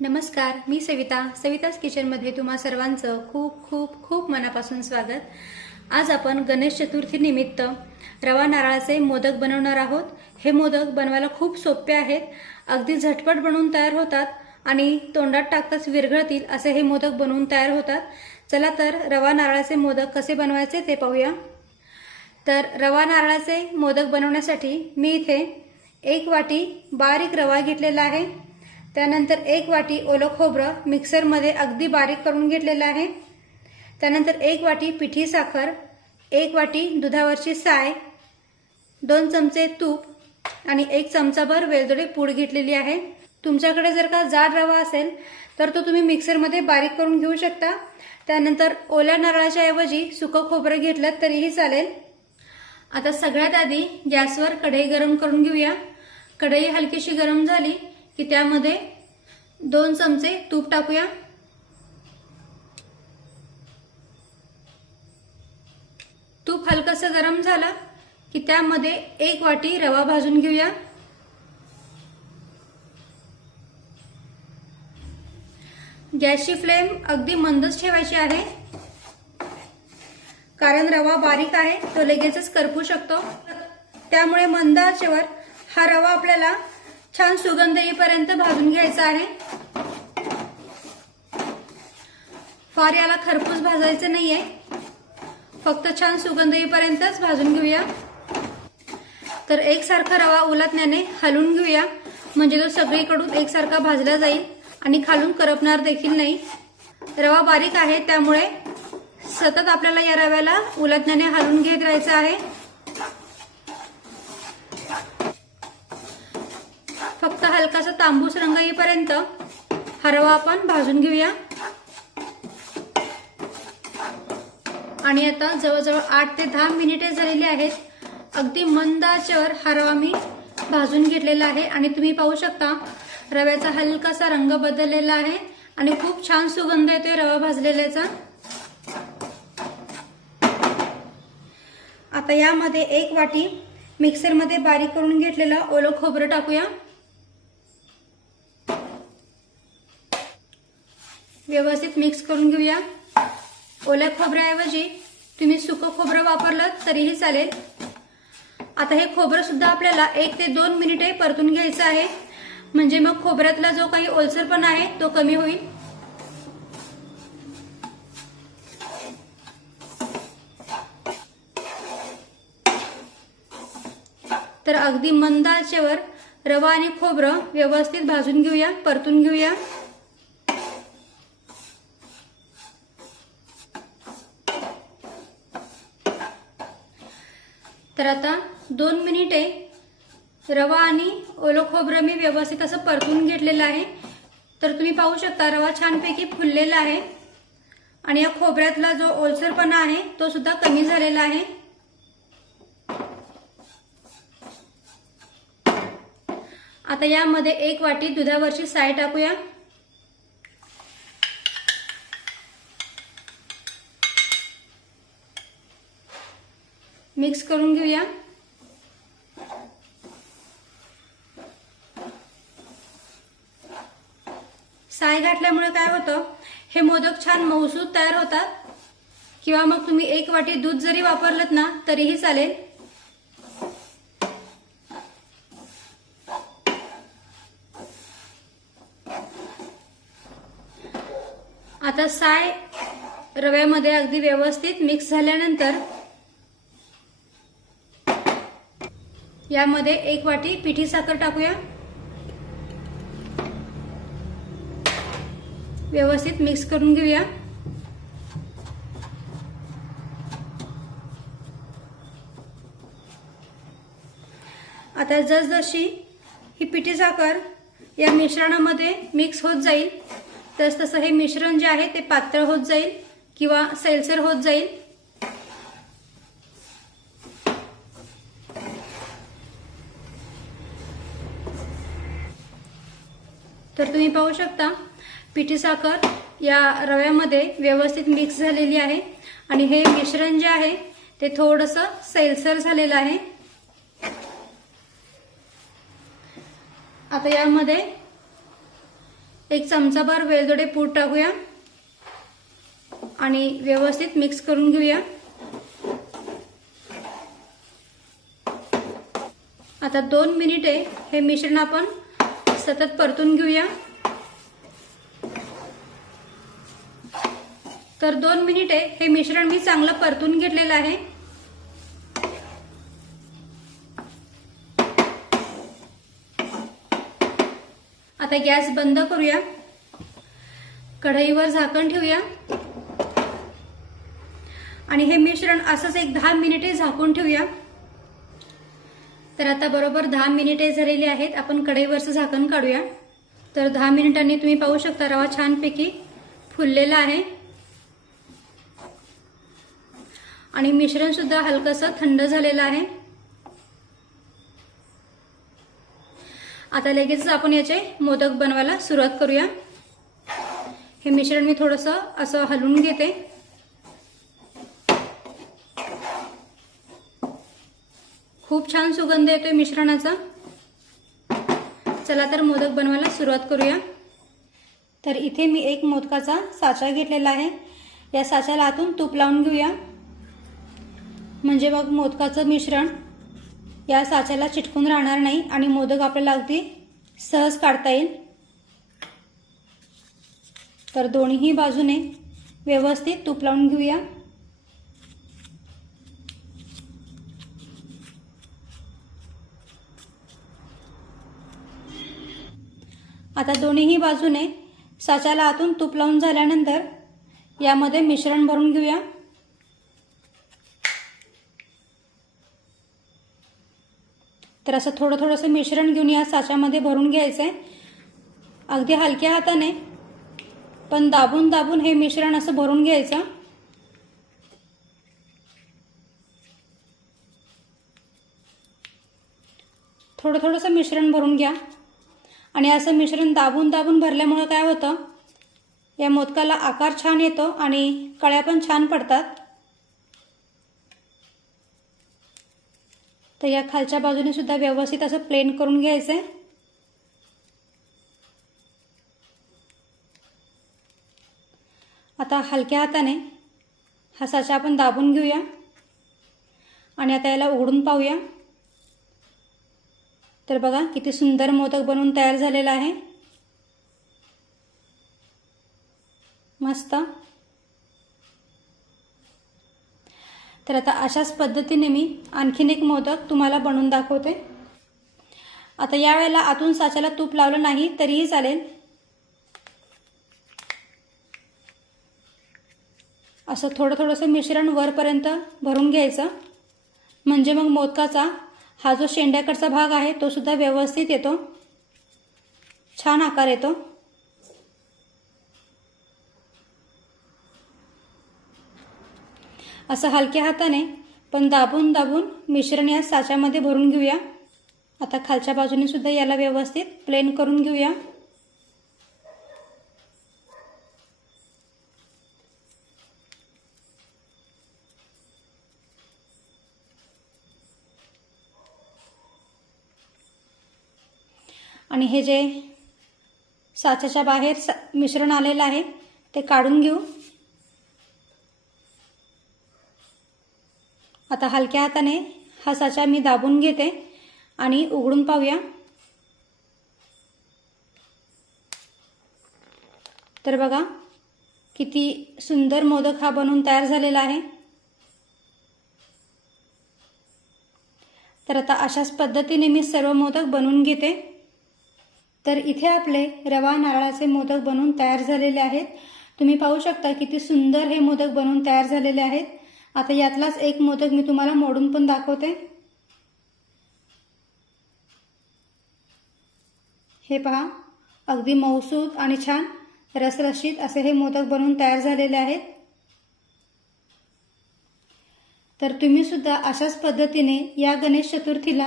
नमस्कार मी सविता. सविताच किचनमध्ये तुम्हा सर्वांचं खूप खूप खूप मनापासून स्वागत. आज आपण गणेश चतुर्थी निमित्त रवा नारळाचे मोदक बनवणार आहोत. हे मोदक बनवायला खूप सोपे आहेत. अगदी झटपट बनवून तयार होतात आणि तोंडात टाकताच विरघळतील असे हे मोदक बनवून तयार होतात. चला तर रवा नारळाचे मोदक कसे बनवायचे ते पाहूया. तर रवा नारळाचे मोदक बनवण्यासाठी मी इथे एक वाटी बारीक रवा घेतलेला आहे. त्यानंतर एक वाटी ओलं खोबरं मिक्सरमध्ये अगदी बारीक करून घेतलेलं आहे. त्यानंतर एक वाटी पिठी साखर एक वाटी दुधावरची साय दोन चमचे तूप आणि एक चमचाभर वेलदोडे पूड घेतलेली आहे. तुमच्याकडे जर का जाड रवा असेल तर तो तुम्ही मिक्सरमध्ये बारीक करून घेऊ शकता. त्यानंतर ओल्या नारळाच्या ऐवजी सुकं खोबरं घेतलं तरीही चालेल. आता सगळ्यात आधी गॅसवर कढई गरम करून घेऊया. कढई हलकीशी गरम झाली की त्यामध्ये दोन चमचे तूप टाकूया. तूप हलकसं गरम झालं की त्यामध्ये एक वाटी रवा भाजून घेऊया. गॅसची फ्लेम अगदी मंदच ठेवायची आहे. कारण रवा बारीक आहे तो लगेचच करपू शकतो. त्यामुळे मंद आचेवर हा रवा आपल्याला छान सुगंध येईपर्यंत भाजून घ्यायचा आहे. फार याला खरपूस भाजायचं नाहीये. फक्त छान सुगंध येईपर्यंतच भाजून घेऊया. तर एकसारखा रवा उलटण्याने हलवून घेऊया. म्हणजे तो सगळीकडून एकसारखा भाजला जाईल आणि खालून करपणार देखील नाही. रवा बारीक आहे त्यामुळे सतत आपल्याला या रव्याला उलटण्याने हलवून घेत राहायचं आहे. फक्त हलकासा तांबूस रंग येईपर्यंत हरवा आपण भाजून घेऊया. आणि आता जवळजवळ आठ ते दहा मिनिटे झालेली आहेत. अगदी मंद आचेवर मी भाजून घेतलेला आहे. आणि तुम्ही पाहू शकता रव्याचा हलकासा रंग बदललेला आहे. आणि खूप छान सुगंध येतोय रवा भाजलेल्याचा. आता यामध्ये एक वाटी मिक्सरमध्ये बारीक करून घेतलेलं ओलं खोबरं टाकूया. व्यवस्थित मिक्स करून घेऊया. ओल्या खोबऱ्याऐवजी तुम्ही सुकं खोबरं वापरलं तरीही चालेल. आता हे खोबरं सुद्धा आपल्याला एक ते दोन मिनिटे परतून घ्यायचं आहे. म्हणजे मग खोबऱ्यातला जो काही ओलसरपणा आहे तो कमी होईल. तर अगदी मंद आचेवर रवा आणि खोबरं व्यवस्थित भाजून घेऊया परतून घेऊया. तर आता दोन मिनिटे रवा आणि ओलं खोबरं मी व्यवस्थित असं परतून घेतलेलं आहे. तर तुम्ही पाहू शकता रवा छानपैकी फुललेला आहे. आणि या खोबऱ्यातला जो ओलसरपणा आहे तो सुद्धा कमी झालेला आहे. आता यामध्ये एक वाटी दुधावरची साय टाकूया. मिक्स करून घेऊया. साय घातल्यामुळे काय होतं? हे मोदक छान मऊसूद तयार होतात. किंवा मग तुम्ही एक वाटी दूध जरी वापरलं ना तरीही चालेल. आता साय रव्यामध्ये अगदी व्यवस्थित मिक्स झाल्यानंतर यामध्ये एक वाटी पिठी साखर टाकूया. व्यवस्थित मिक्स करून घेऊया. आता जसजशी ही पिठी साखर या मिश्रणामध्ये मिक्स होत जाईल तस तसं हे मिश्रण जे आहे ते पातळ होत जाईल किंवा सैलसर होत जाईल. तर तुम्ही पाहू शकता पिठी साखर या रव्यामध्ये व्यवस्थित मिक्स झालेली आहे. आणि हे मिश्रण जे आहे ते थोडंसं सैलसर झालेलं आहे. आता यामध्ये एक चमचाभर वेलदोडे पूड टाकूया. आणि व्यवस्थित मिक्स करून घेऊया. आता दोन मिनिटे हे मिश्रण आपण सतत परतून घेऊया. तर दोन मिनिटे हे मिश्रण मी चांगलं परतून घेतलेलं आहे. आता गॅस बंद करूया. कढईवर झाकण ठेवूया. आणि हे मिश्रण असंच एक दहा मिनिटे झाकून ठेवूया. तर आता बरोबर दहा मिनिटे झालेली आहेत. आपण कढईवरचं झाकण काढूया. तर दहा मिनिटांनी तुम्ही पाहू शकता रवा छानपैकी फुललेला आहे. आणि मिश्रण सुद्धा हलकंसं थंड झालेलं आहे. आता लगेच आपण याचे मोदक बनवायला सुरुवात करूया. हे मिश्रण मी थोडंसं असं हलवून घेते. खूप छान सुगंध येतोय मिश्रणाचा. चला तर मोदक बनवायला सुरुवात करूया. तर इथे मी एक मोदकाचा साचा घेतलेला आहे. या साच्याला आतून तूप लावून घेऊया. म्हणजे मग मोदकाचं मिश्रण या साच्याला चिटकून राहणार नाही आणि मोदक आपल्याला अगदी सहज काढता येईल. तर दोन्हीही बाजूने व्यवस्थित तूप लावून घेऊया. आता दोन्हीही बाजूने साच्याला आतून तूप लावून झाल्यानंतर यामध्ये मिश्रण भरून घेऊया. तर असं थोडं थोडंसं मिश्रण घेऊन या साच्यामध्ये भरून घ्यायचं आहे अगदी हलक्या हाताने पण दाबून दाबून हे मिश्रण असं भरून घ्यायचं. थोडं थोडंसं मिश्रण भरून घ्या. आणि असं मिश्रण दाबून दाबून भरल्यामुळं काय होतं? या मोदकाला आकार छान येतो आणि कळ्या पण छान पडतात. तर या खालच्या बाजूने सुद्धा व्यवस्थित असं प्लेन करून घ्यायचं. आहे आता हलक्या हाताने हा साचा आपण दाबून घेऊया. आणि आता याला उघडून पाहूया. तर बघा किती सुंदर मोदक बनवून तयार झालेला आहे. मस्त. तर आता अशाच पद्धतीने मी आणखीन एक मोदक तुम्हाला बनवून दाखवते. आता यावेळेला आतून साच्याला तूप लावलं नाही तरीही चालेल. असं थोडं थोडंसं मिश्रण वरपर्यंत भरून घ्यायचं. म्हणजे मग मोदकाचा हा जो शेंड्याकडचा भाग आहे तो सुद्धा व्यवस्थित येतो. छान आकार येतो. असं हलक्या हाताने पण दाबून दाबून मिश्रण या साच्यामध्ये भरून घेऊया. आता खालच्या बाजूने सुद्धा याला व्यवस्थित प्लेन करून घेऊया. आणि हे जे साच्याच्या बाहेर सा मिश्रण आलेलं आहे ते काढून घेऊ. आता हलक्या हाताने हा साचा मी दाबून घेते आणि उघडून पाहूया. तर बघा किती सुंदर मोदक हा बनवून तयार झालेला आहे. तर आता अशाच पद्धतीने मी सर्व मोदक बनवून घेते. तर इथे आपले रवा नारळाचे मोदक बनवून तयार झालेले आहेत. तुम्ही पाहू शकता किती सुंदर हे मोदक बनवून तयार झालेले आहेत. आता यातलाच एक मोदक मी तुम्हाला मोडून पण दाखवते. हे पहा अगदी मौसूद आणि छान रसरशीत असे हे मोदक बनवून तयार झालेले आहेत. तर तुम्ही सुद्धा अशाच पद्धतीने या गणेश चतुर्थीला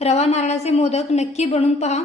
रवा नारळाचे मोदक नक्की बनवून पहा.